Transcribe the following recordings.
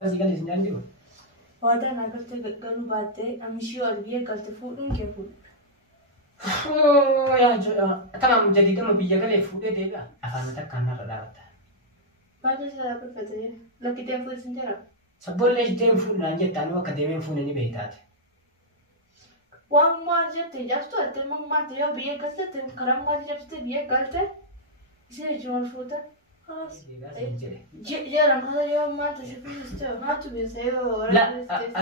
بس قال لي سنجان ديو وهذا أنا قلت قالوا بعدين أمشي والبيع قلت فوقهم كيف يا تمام جديد ما بيجي قال لي فوق ده بقى أفهمتك كان نرى دعوته بعد سلام الفترة لكن تنفذ سنجرة سبول ليش دين فوق نانجي تانو كديمين فوق نني بيتات وما جت جاستو أتمنى ما تيجي بيع قلت كرام ما جبت بيع قلت إيش جوال فوتا خلاص جرام هذا يوم ما تشوفين استوى ما تبي سيو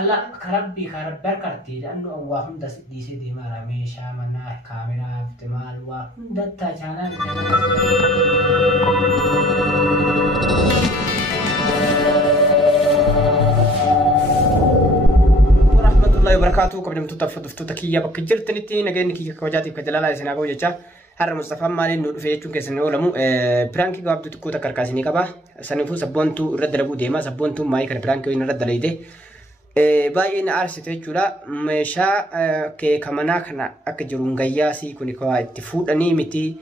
لا كربي كربر كرتي لأنه واهم دس ديسي دي ما رامي شامنا كاميرا احتمال واهم دتا جانا ورحمة الله وبركاته قبل ما تطفى تكية بكجرت نتي نجني كي كوجاتي كجلالة سنابو جتة هر مصطفى مالين نور في يجون كيسن ولمو برانكي قابدو تكو تكركاسيني كبا سنفو سبونتو رد لبو ديما سبونتو ماي كان برانكي وين رد ليدي باين ارسيتو جولا مشا كي كمانا كنا اكجرون غياسي كوني كوا اتفودني متي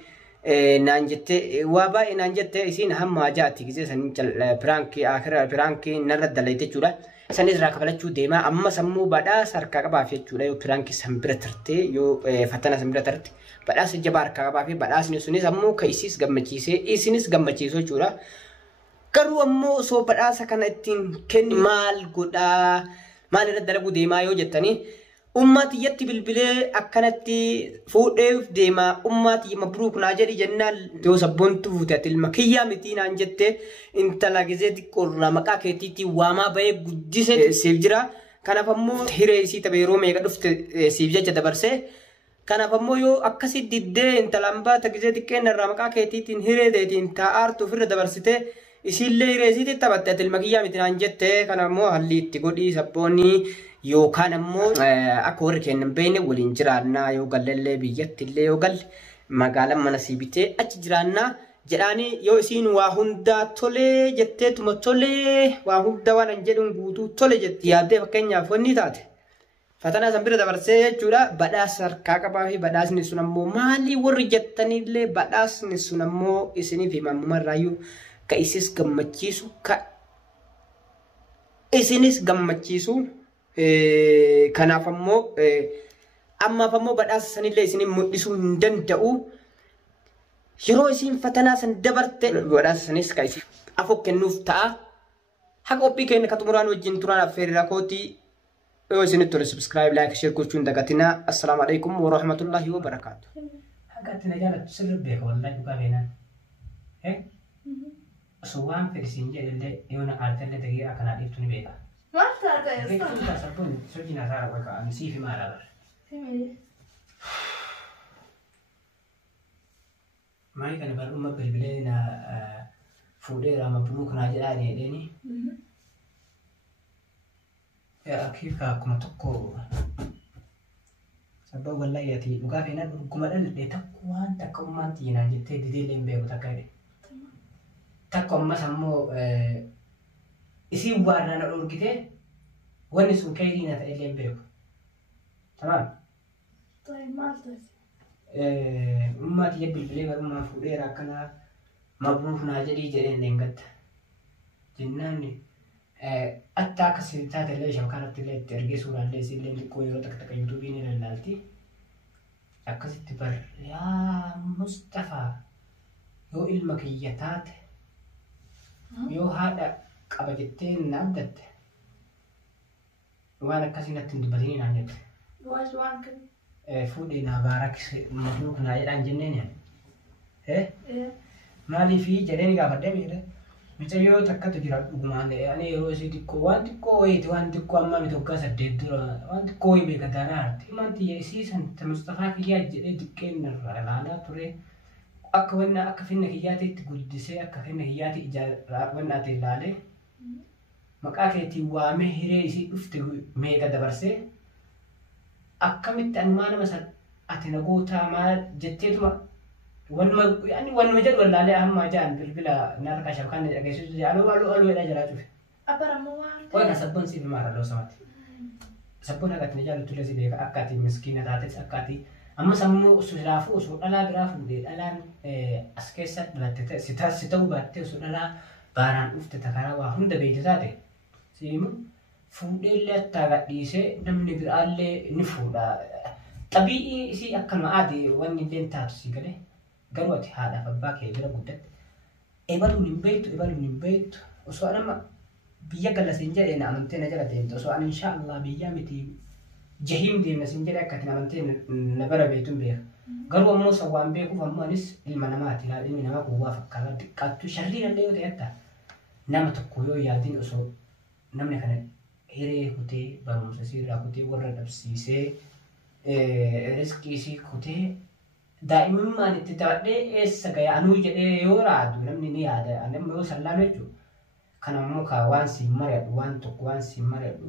نانجتي وابا نانجتي اسين هم ما جاتي كيسن سنجل برانكي اخر برانكي نرد ليدي جولا سنيز راكبلچو ديما اما سمو بدا سركا كبا في جولا يو برانكي سمبرترتي يو فتنا سمبرترتي بداس جبار كابا في بداس نسوني سمو كيسيس غمچيسه اسينس غمچيسو چورا كرو امو سو بداس كانتين كن مال غدا مال ردلغو ديما يو جتني امتي يتي بلبله اكنتي فودف ديما امتي مبروك ناجري جنال تو سبونتو فوتات المكيه متين انجته انت لاغزيت قرنا مكا كيتي واما باي غديسه سيفجرا كان فمو هيريسي تبيرو ميغا دفت سيفجا دبرسه كان فمو يو أكسي ديدة إنت لامبا تجزي كأن الرمكا كيتين هيرة إنت أرتو في الدبرسته يصير لي رزيد تبتة المكية مثل أنجته كان مو هاللي تقولي سبوني يو كان مو أكور كن بينه والإنجرانا يو قال اللي بيجت اللي يو قال ما قال ما نسيبته أتجرانا جراني يو سين واهوندا تولي جتة تما تولي واهوندا وانجدون بودو تولي جت ياده فكنيا فني تاته فتنا سمبر دبرسه جولا بداس كاكبا في بداس نسونمو مالي ورجتني لي بداس نسونمو اسني في ممرايو كايسيس غمچيسو كا اسنيس غمچيسو كنافمو اما فمو بداس سني لي اسني مدسو ندندو يرو اسين فتنا سن دبرت بداس سنيس كايسي افو كنوفتا حقوبي كن كتمران وجين تران افير راكوتي سنتور سبسكرايب لايك شير كوتشون دقتنا السلام عليكم ورحمة الله وبركاته حقتنا جالت تسرب بيك والله بقى هيك سوان في السنجة اللي يونا قالت اللي دقيقة كان عرفتني بيها ما تعرف يا كيف تسربون سجنا صار وكا نسيف ما رأى ما يكن بالأمة بالبلادنا فوديرا مبروك ناجي آني ديني يا كيف كم تكو سبب والله ياتي وقافنا كم اللي تكوان تكومان تينا جت دي لين بيو تكاري تكوم ما سمو يسيب وارنا نقول كده ونسون كايرينا تقلين بيو تمام طيب ما أعرف ما تجيب البليغ ما فوديرا كنا مبروك ناجري جرين لينقت جناني أتاك سيرتات اللي شوكانت اللي ترجع سورة اللي سيل اللي كويرو تك يوتيوبين اللالتي أكسيت بر يا مصطفى يو المكياتات يو هذا قبضتين نبدت وانا كسينة تندبتين عنيت واش وانكن فودي نبارك مبروك ناجر عن جنين إيه مالي في جريني قابل دميره متى تكتو جرا دوغمان يعني روسي ديكو وان ديكو اما متوكا سديدرا وان ديكو بيغدارات مانتي يسيسن تمصطفى كيا ديكين رانا توري اكونا اكفين هياتي تغدسي اكفين هياتي اجا ونا تلالي مقاكيتي وامه هيريسي دفت ميغا دبرسي اكمت انمان مثلا اتنغوتا ما جتيتما والما يعني والمجد ولا عليه أهم جان بالبلا نركش كان جالس علو إلى جلاته. أبرا موار. وأنا سبون سيف مارا لو سمعت. سبون هذا تنجال تلزي بيك أكاتي مسكينة تاتس أكاتي أما سمو سلافو سو ألا برافو دي الآن أسكيسات بلاتة ستو باتة سو ألا باران أفت تكارا وهم دبيت ذاته Siimu fuudheellee attaa gadhiisee namni biraallee ni fuudha. Xabi'ii isii akkanuma aadee wanni illee taatu si galee garuu ati haadhaaf abbaa kee bira guddatte ebaluun hin beektu osoo nama biyya gallasin jedhee na amantee na jala deemte osoo ani insha Allah biyyaa miti jahiim deemna sin jedhee akka ati na amantee na bara beektuun beeka. Garuu ammoo sawwaan beekuuf ammoo anis ilma namaati ilmi namaa gowwaa fakkaata xiqqaattuu sharrii illee yoo ta'e atta nama tokko yoo yaadin osoo namni kana hiree kutee barumsa sirraa kutee warra dhabsiisee riskii isii kutee daa'imummaan itti taphadhee eessa gaya anuu jedhee yoo raadu namni ni yaada namni yoo sallaan jechuudha. Kan ammoo kaa waan siin mari'adhu waan tokko waan siin mari'adhu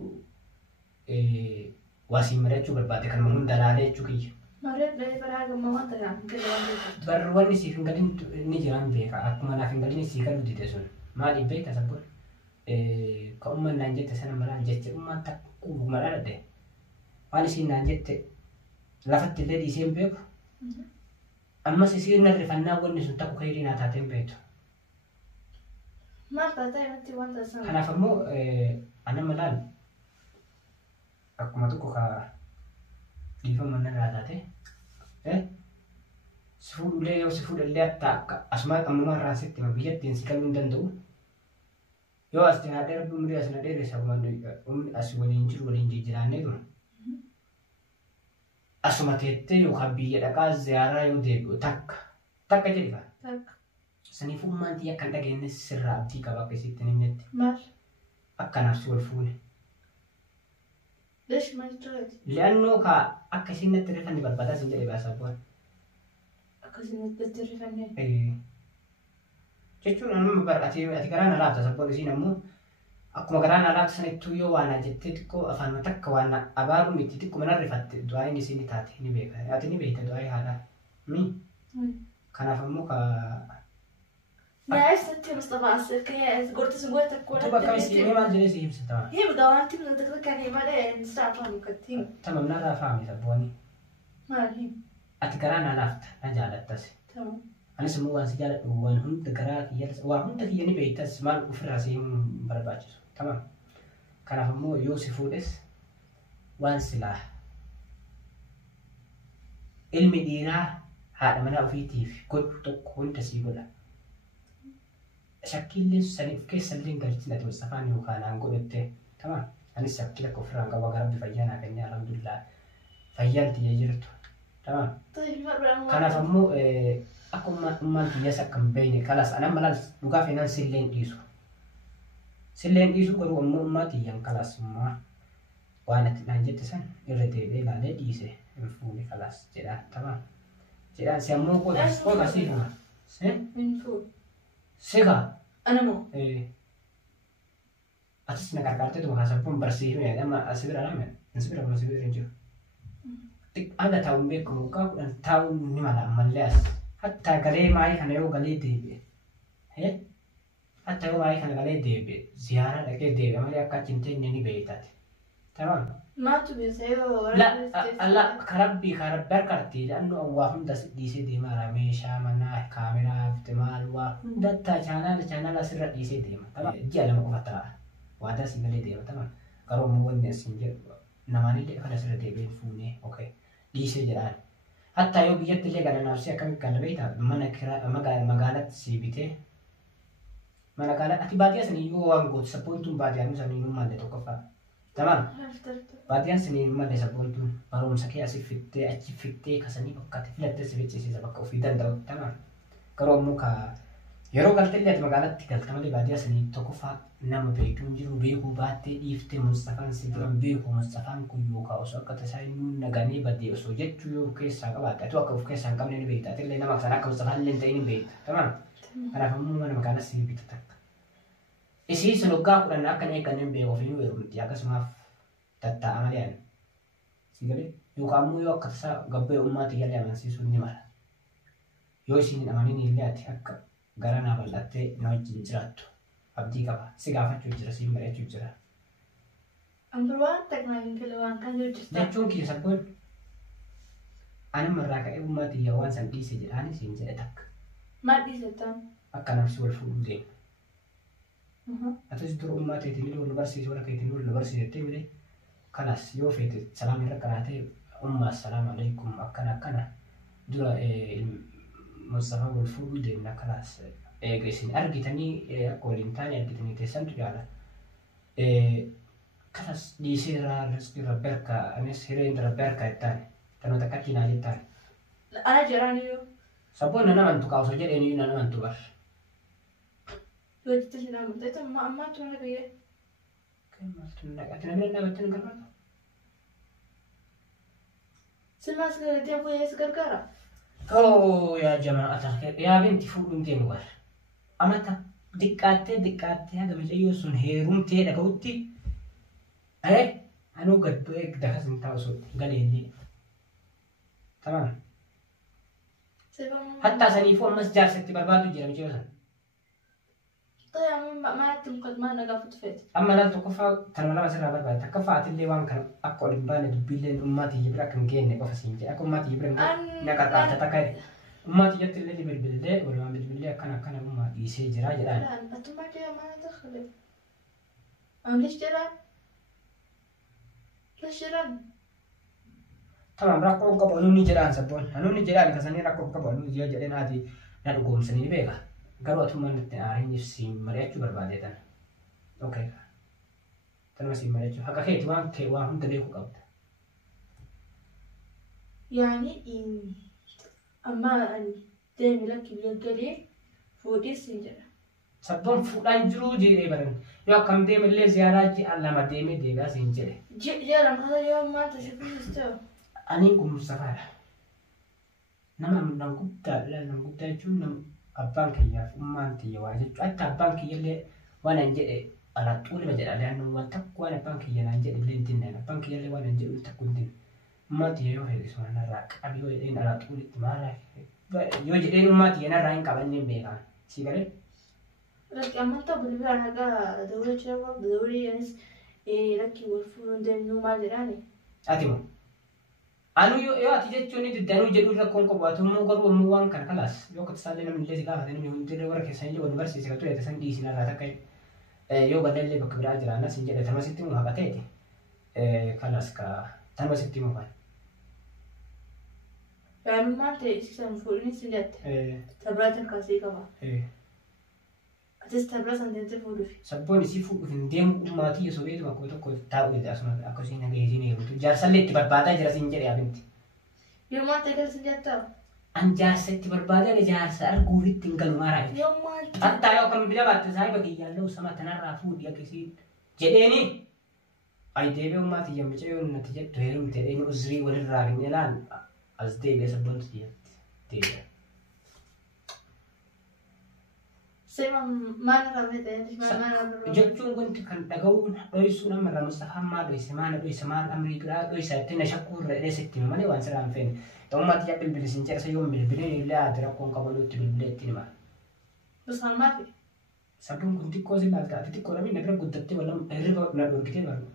waa siin mari'achuu barbaade kan hunda laalee jechuu kiyya. Mari'adhee baraa gammaa waan ta'an gadi waan beeku. Barruwanni siif hin galin ni jiran beeka akkuma naaf hin galin sii galu dide sun maaliif beekta sabboon ka umman naan jette sana malaan jette ummaan takku madhaadhe waan isiin naan jette lafatti illee dhiisee hin beeku. Ammas isiin narrifannaa wanni sun takku kayrii naa taateen beektu. Maal taatee irratti wanta sana. Kanaaf ammoo ana malaan akkuma tokko ka dhiifama narraa taate si fuudhulee yoo si fuudhallee akka asuma ammumaa irraan sitti hima biyyattiin si galuu hin danda'u. Yoo as dinaadhee rabbi umurii as na dheeressa as waliin jiru waliin jijjiraannee tura. Asuma teettee yookaan biyya dhaqaa ziyaaraa yoo deebi'u takka jedhifa. Takka. Saniif ummaan xiyya kan dhageenye sirraa abdii qaba akka isitti nimnetti. Maal? Akkanaaf si wal fuune. Leesh maal tureeti? Li'aannoo kaa akka isiin natti rifanne barbaadaa sin jedhee baasaa bu'an. Akkasiin natti rifanne. Jechuun nama bar'atee ati garaa na laafta sabboon isiin ammoo akkuma garaa na laafta sanattuu yoo waan jettee xiqqoo afaan takka waan abaaru miti xiqqoo mana rifatte du'aayin isiin ni taate ni beeka. Ati ni beekta du'aayi haadhaa. Kanaaf ammoo kaa Nais nanti Mustafa asal kayak gortu semua takut. tu bakal isi memang jenis sih bisa tahu. Iya betul nanti nanti kan ini mana yang start on keting. Tamam nara faham ya buani. Mari. Ati karana lafta na jalat tas. Tamam. Ani semua sejalat wan hun tegara kiyar wa hun tadi ni beitas mal ufra sim berbaca. Tamam. Karena kamu Yusuf Udes wan silah. Ilmi dira hada mana ufitif kod tok hun tasibula. Shakkillee saniif keessallee galchi nati Mustafaan yookaan aangoo dhufte tamam anis shakkila kofraan qaba garabbi fayyaanaa kennee alhamdulillah fayyaan tiyya jirtu tamam kanaaf ammoo akkuma ummaan tiyyas akka hin beekne kalas anan malaal dhugaa feenaan silleen dhiisu garuu ammoo ummaa tiyyan kalas ummaa waan ati naan jette san irra deebee ilaalee dhiise hin fuune kalas jedhaan tamam jedhaan si ammoo qoota siifuma Sega. Anu. Atas nak kata tu bahasa pun bersih ni. Ada asibir ada men. Asibir apa asibir renjo. Ada tahun be kemuka dan tahun ni malah malas. Hatta gale mai kana yo gale debe. Hatta yo mai kana gale debe. Ziarah lagi debe. Amari akka cinta ni beitat. Tamam. ما تبي سيو لا لا كربي بركرتي لأنه واهم دس ديسي ديما رميشا منا كاميرا احتمال واهم دتا channel أسرع ديسي ديما تمام جي لما كفترة وادا سينجلي ديما تمام كرو مون سينجل نماني دي كذا سرع ديبين فوني أوكي ديسي جران حتى يو بيجت لي كذا نفسي كم كذا بيتا منا كرا مقالة سيبته منا قالة أتبادية سني يو وانغوت سبونتم بادية مسني نوما ده توقفا تمام Baadiyaan sini malee sabboontuun barumsa kee asii fittee achi fittee kasanii bakka filattee si fichisiisa bakka ofii danda'u tamam garuu ammoo ka yeroo galtee ati magaalatti galta malee baadiyyaa sanii tokkoffaa nama beekuun jiru beekuu baattee dhiiftee Mustafaan si biran beeku Mustafaan kun yookaan osoo akka tasaa inni naganii baddee osoo jechuu yoo keessaa qabaatte atu akka of keessaa hin qabne ni beekta atillee nama sana akka Mustafaan illee ta'e ni beekta tamam kanaaf ammoo mana magaalaa si bitu takka isii sun waggaa kudhan akka hin eegganne hin beeku ofii nu beekumti akkasumaaf Tata amalian, sigale. Yo kamu yo kata gabe umat iya le amansiisu ni mala. Yo isin amani ni le ati akka gara na balate no jinjiratu. Abdi kaba sigafa jira si mere jira. Ambilwan teknologi keluan kan jujur. Jechuun kiyya sabboon ani marraa ka'ee umat iya waan san dhiise jedhaani siin jedhe takka. Maal dhiise tan? Akka namsi wal fuudhuu deemu. atas dur ummate tini wal barsi wala kay tini wal barsi temire kalas yo fete salam rakarate umma assalamu alaikum akkana dura mustafa wal fudu de na kalas gaisin argitani akolin tani argitani tesan tudala kalas di sira resira berka anes hirendra berka etani tano takatina litan ana jarani yo sabon nana mantu kauso jadi ini nana mantu bar yo tishina muteta amma tuna biye kemal tunna katna bela batin garba simas ke dia punya segar-gara oh ya jamaah akhir ya binti fudun te mubar amata dikkate aga mejayo sun herum te daga utti anu gaddo ek daha sinta usut galeli tamam hatta sanifu masjar setti barbadu jira mejayo san طيب ما تنقد ما نقفت فيت أما لا تكفى تنولا مسيرة برباد تكفى عتلي وان كان أقول إبانة دبيلين أماتي يبرك نجين نقف سينجي أكو أماتي يبرك نكات عتتكاي أماتي يبتلي اللي بالبلدة ولا ما بالبلدة كان أماتي يسير جرا جرا لا أنتم ما دخل أم ليش جرا ليش جرا تمام راكو كبانوني جرا سبون هنوني جرا كساني راكو كبانوني جرا جرا نادي نادو سني بيجا garuu atuma nuti aariin siin mari'achuu barbaadeetan okay tanuma siin mari'achuu haqa keeti waan kee waan hunda beekuu qabda يعني أما أن تعمل لك بيجري فودي سنجرا sabboon fuudhaan jiruu jedhee baran yoo akkam deemallee ziyaaraa ji'a lama deemee deebi'aa siin jedhe جرا هذا يوم ما تشوفين استوى aniin kun Mustafaadha nama guddaa jechuun nama abbaan kiyyaaf ummaan tiyya waa jechuun akka abbaan kiyyallee waan an jedhe alaxuuli ma jedha leannu waan takku waan abbaan kiyya naan jedhe illee hin tinneen abbaan kiyyallee waan an jedhu takku hin tinne ummaan tiyya yoo fedhe sun narraa qabi yoo jedheen alaxuulitti maala yoo jedheen ummaa tiyya narraa hin qabanneen beekaa sii galee لكن أما أنت بالبيع حاجة دوري شباب دوري يعني لكن والفلون ده إنه ما دراني atimu anu yoo ati jechuun diddanuu jedhu rakkoon qabaatu immoo garuu immoo waan kana kalaas yoo katisaallee namni illee si gaafate namni hundinlee warra keessan illee wal barsiise ka ture tasan dhiisin irraa takka yoo badallee bakka biraa jiraanas hin jedhe tanuma sitti muu haqateeti kalaas ka tanuma sitti muu kan يعني ما أنت إسكان فلوني سنت تبرات الكاسي كمان أتستبرز أن تنتفع في sabboon isii fuudhuuf hin deemu ummaatii osoo beetu akkuma tokko taa'u jedhe asuma akkasiin nageessiin eegutu jaarsallee itti barbaadaa jira siin jedhe abinti يوم ما تقدر سنت an jaarsa itti barbaadaa jaarsa arguufitti hin galu maaraa jechuudha يوم ما hatta yoo akkam bila baatte saahiba kiyyaallee usama tanarraa fuudhi akkasii jedheeni ay deebi'ee ummaatii yammicha yoo natti jettu heerumte eenyu uzrii walirraa hin elaan as deebi'ee sabboontu deebi'e. سيما ما نرمي ما نرمي jechuun wanti kan dhaga'uun dho'isuun amma irraa Mustafaa maa dho'ise maal dho'ise maal amrii biraa dho'isa itti na shakkuu irra dheesetti malee waan sirraa hin feene ta'ummaatti yaa bilbilisin jedhasa yoo bilbileen illee ati rakkoon qabaluutti bilbilee itti hima. بس ما في Sabboon kun xiqqoo si laalta ati xiqqoo namni na bira guddattee wala hirriba na dhorkitee baru.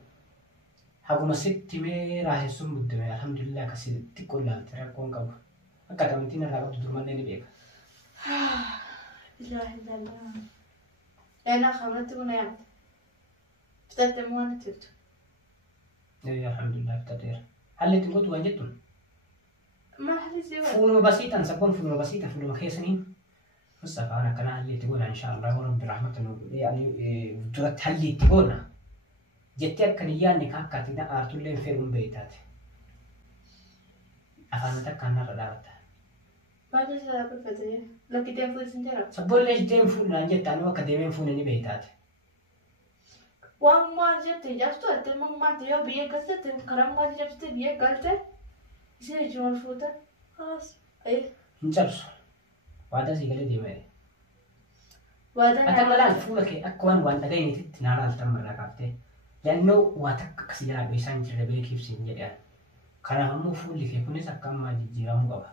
Haguma sitti mee raasessuun guddame alhamdulillah akkasii xiqqoo laalte rakkoon qabu akka amantiin irraa qabdu durmallee ni beeka. إله إلا الله أنا خمرت ونعمت فتت موانا تبت alhamdulillah bitateera halli itti gootu waan jettuun ما حد يسوي fuuluma basiitan sabboon fuuluma basiitan fuuluma keessaniin Mustafaan akkana halli itti goona inshaallah warra birahmata nu duratti halli itti goona jettee akkan hin yaadne ka akka ati aartullee hin fedhuun beektaate afaan takkaan narra dhaabatta. ما تجد بفتية لكن تنفذ سنجرة Sabboollee deem fuudhaan jettaan akka deemeen fuune ni beektaate. وما جبت جبت أتم ما تيجي بيه قصة كلام ما جبت بيه قلت يصير جمال فوتا خلاص أيه Hin cabsu waadaa sii galee deemee. وهذا Ata malaan fuula kee akka waan dhaga'iniititti naa laaltan marraa kaaftee yaannoo waa takka akkasii jalaa isaan jirre beekiif siin jedhan. Kanaaf immoo fuulli kee kunis akka ammaa jijjiiramuu qaba.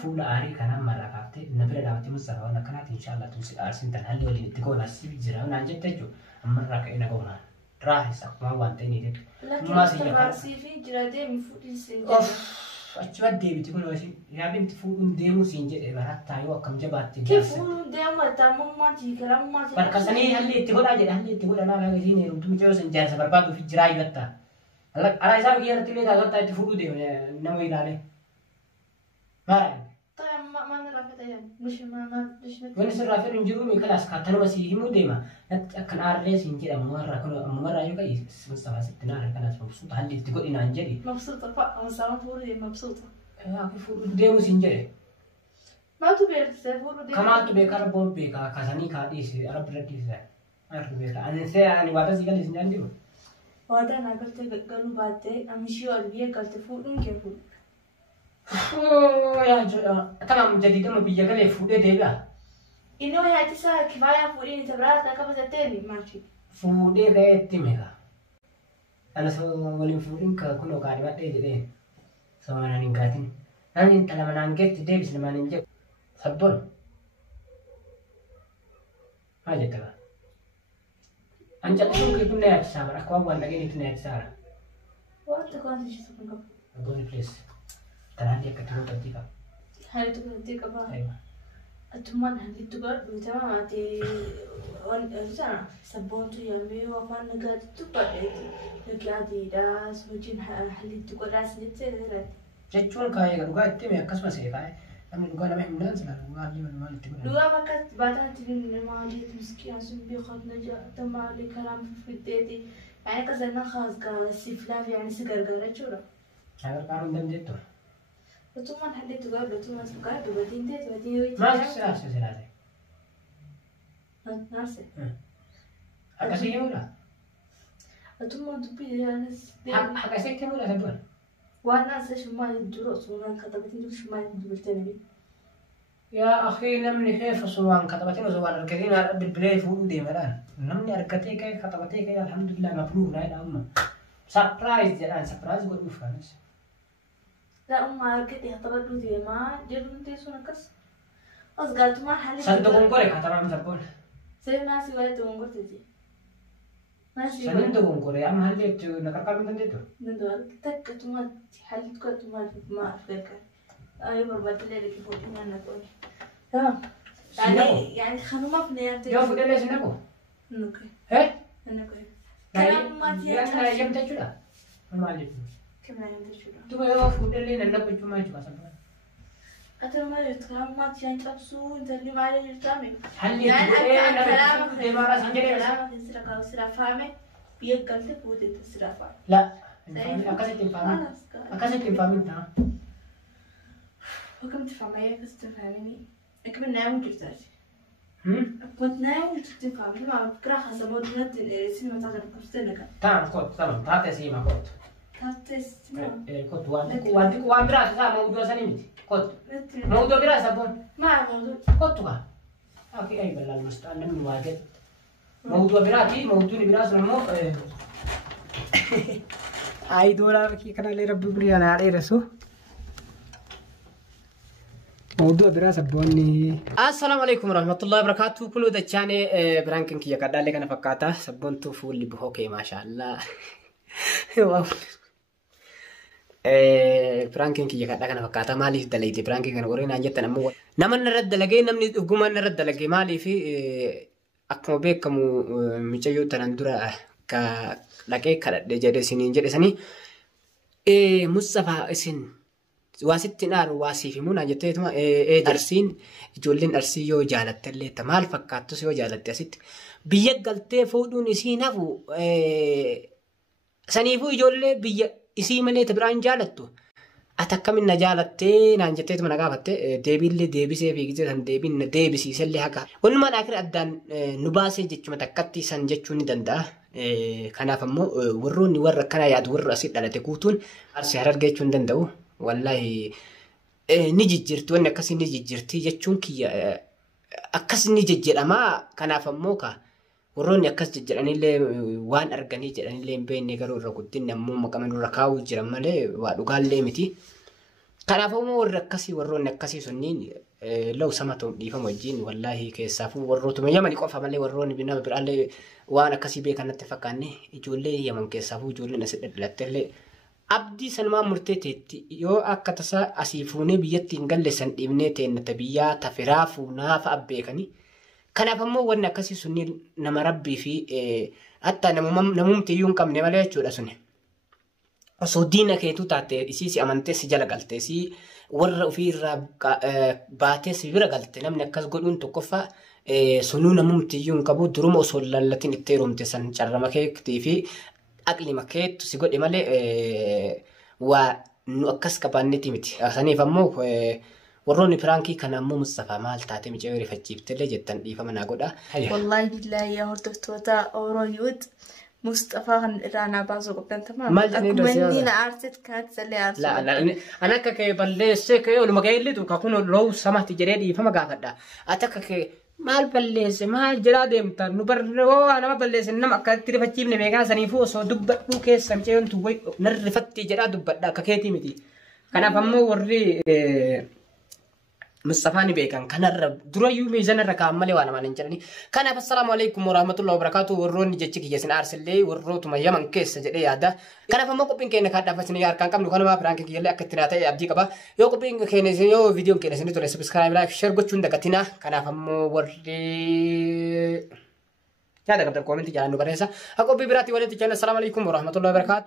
Fuula aarii kanaan marraa kaaftee na bira dhaabattee Mustafaa waan akkanaati inshaallah tun si aarsin tan halli waliin itti goona siif jira naan jette jechuudha. Ammarraa ka'ee na goonaan. Raahis akkuma waan ta'iniititti. لكن تبارسي في جرادي مفروض يصير أشوف ديبي تقول وش يا بنت فودون ديمو سينجر حتى يو كم جبات كيف فودون ديمو تامم ما تي كلام ما تي بركسني هل تقول أجل هل تقول أنا لا جزيني رمتم جوز إنجاز بربادو في جراي بتا هلا على حساب كي أنا تلي هذا تاي تفودو ديمو نموي دالي ما طيب ما نرى كده مش ما مش وين سر رافع نجومي خلاص كاتنو بس يهمو ديما أكن أرلس إنجر مرة كل مرة يو كي مستوى ستنا خلاص مبسوط هل تقول إن أنجلي مبسوطة فا مسام فودو مبسوطة أكيد فودو ديمو سينجر ما تبي تسافر ودي كما تبي كاربون بيكا كاساني كاديس أرب رديس أرب بيكا أنا سيا أنا واتس يكال إسنان ديو وهذا أنا قلت قالوا بعد أمشي أربية قلت فودون كيف فود يا تمام جديد ما بيجي قال فود ديلا إنه هي تسا كفاية فودين تبرات كم تاني ماشي فود ده تيمها أنا سو ولين فودين كأكون وقاري ما تيجي سو أنا نيجاتين أنا نتلا ما نانجت ده بس لما نيجي سبون ما جتلا أنت تقول كي كنا يتسامر أكوا وانا كي كنا يتسامر وأنت كنت شو سبب أقول بليز ترى دي كتير تديك هل تقول تيجا بقى أيوة أتمنى هل تقول بتمام أتي أنا سبونتو يامي وفان نقاد تقول لكن أدي داس وجين هل تقول راس نتسير jechuun kaayee dhugaa itti mee akkasumas kaayee namni dhugaa nama hin daansi laata dhugaa halluu maal itti godhan. Dhugaa bakka baadaan tiliin maaliif miskiin sun beekan najaata maali kalaam fiddeeti yaani kasana khaas gaa siflaaf yaani si gargaara jechuudha. Gargaaruu hin dandeettu. Otumaan halli dhugaa otumaan sugaa dhugatiin ta'e dhugatiin yoo Maal siyaasa silaate? Naarse. Akkasii himuudha? Otumaan dubbii yaanis. Akkasii himuudha sabboon? Waan naasa shummaa dura suuraan katabatiin dura shummaa dubartanii. Yaa akhi namni keessa suuraan katabatiin osoo waan argatiin haadha bilbilee fuudhuu deemadhaan. Namni argatee ka'e katabatee ka'e alhamdulillah mabruuk naayidha amma. Surprise jedhaan surprise godhuuf kanis. لا أم أركض يعتبر دي ما جرون دي سونا كس أصغر تما حالي صندوقون كوري كتمام سبون زي ما سويت تونغور تجي ما سوي صندوقون كوري أما هل جت نكرر من تنديتو ندور تك تما حالي تكو تما ما أفكر أي برباد اللي لك فوق ما أنا كوني تمام يعني خنوما بنياتي يا فوق اللي سنبو نوكي إيه أنا كوي كلام ما أنا يوم تجولا ما عليك كم لا يوم تجولا tu kalau food اللي ننبو cuma cuma sampai. أتى ما يتكلم ما تيجي تبصو أنت اللي ما عليه يتعمل. هل يعني أنت كلامك في مرة سنجري ولا؟ كلامك يصير كاو يصير فاهمه بيقلت بود يصير فاهم. لا. أكاسي تفهمين. أكاسي تفهمين تا. وكم تفهمي بس تفهميني. أكمل نايم جرتاج. كنت نايم وجرت تفهمي ما بكره خاصة ما تنت السينما تاعنا كمستنكا. تمام كوت تمام تاتي سيما كوت. تاتس. كوت وان برا سا موضوع سنيمتي. كوت. موضوع برا سبون. ما موضوع. كوت توكا. أوكي أي بلا المستوى من واجد. موضوع برا تي موضوع برا سلمو. أي دورا كي كنا لي ربي بريانا عليه رسو. موضوع براسة بوني السلام عليكم ورحمة الله وبركاته كله ده كاني برانكن كي يقدر لك أنا فكاته سبون توفو اللي بهوكي ما شاء الله واو برانكن كي يقدر لك أنا فكاته مالي دليل برانكن كان ورينا جت نمو نمن نرد لقي نمني قوما نرد لقي مالي في أكمل بيك كمو مجيو تندرا ك لقي كلا دجاجة سنين جد سني مصطفى اسن واسطين واسيفي مونا جتيتما درسين جولين أرسيو جالت اللي تمال فكاتو سيو جالت يسيت بيجك قلتي فودون يسينافو سنيفو جولي بيجك يسيمني تبران جالتو أتكمل نجالتي نانجتيت من أقابتي ديبي اللي ديبي سيفي جتان ديبي ديبي سيسلي هكا ونما ناكر أدان نباسي جتشما تكتي سنجتشوني دندا كان فمو وروني ور كان ياد ور أسيد على تكوتون أرسي هرر جتشون دندو والله نججرت وانا كسي نججرتي جتشون كي أكس نججر أما كان فموكا وروني أكس ججراني اللي وان أرغاني جراني اللي مبين نيقروا الرقودين نمو مكامن ركاو جرمالي وقال لي متي كان فمو وركسي وروني أكسي سنين لو سمعتم دي فموجين والله كيسافو وروتم يمن يقف فمالي وروني بنا برالي وانا كسي بيكا نتفقاني يجولي يمن كيسافو يجولي نسد لتلي abdii sanumaan murteeteetti yoo akka tasaa asii fuunee biyyatti hin galle san dhiibnee teennata biyyaa tafiraa fuunaafa abbeekanii. Kanaaf ammoo wanni akkasii sunni nama rabbii fi hatta namumti iyyuu hin qabne malee jechuudha suni. Osoo diina keetu taate isii si amantee si jala galte si warra ofii irraa baatee si bira galte namni akkas godhuun tokkoffaa sunuu namumti iyyuu hin qabu duruma osoo lallatiin itti heerumte san carrama keetii fi aqlima keetu si godhe malee waa nu akkas qabaanneeti miti. Saniif ammoo warroonni firaankii kana ammoo Mustafaa maal taate micee rifachiiftellee jettan dhiifama naa godha. Wallahi billahi yaa hordoftoota Oroyuut Mustafaa kan irraa baasuu qabdan tamam. Maal jedhanii akkuma inni na aarsit kanatti sallee aarsu. La ana akka kee balleessee kee oluma gaheellitu ka kun loo samatti jedhee dhiifama gaafadha. Ati akka kee maal balleesse maal jedhaa deemta nu barroo nama balleesse nama akkatti rifachiifne beekaa saniifuu osoo dubbadhuu keessa micee wantu wayi narrifatti jedhaa dubbadha akka keetii miti. Kanaaf ammoo warri Mustafaa ni beekan kanarra dura yuu miizanarra kaan malee waan amaan hin jedhani. Kanaaf assalaamu alaikum warahmatullahi wabarakaatu warroonni jechi kiyya sin aarsillee warrootuma Yaman keessa jedhee yaada. Kanaaf ammoo qophiin keenya kaadhaaf isin harkaan qabnu kanuma firaankii kiyyallee akka itti naa ta'e abdii qaba. Yoo qophiin keenya yoo viidiyoon keenya isin tole subscribe like share gochuun dagatina. Kanaaf ammoo warri yaada qabdan koomentii jalaan nu barreessa. Qophiin biraatti walitti jenna. Assalaamu alaikum warahmatullahi wabarakaatu.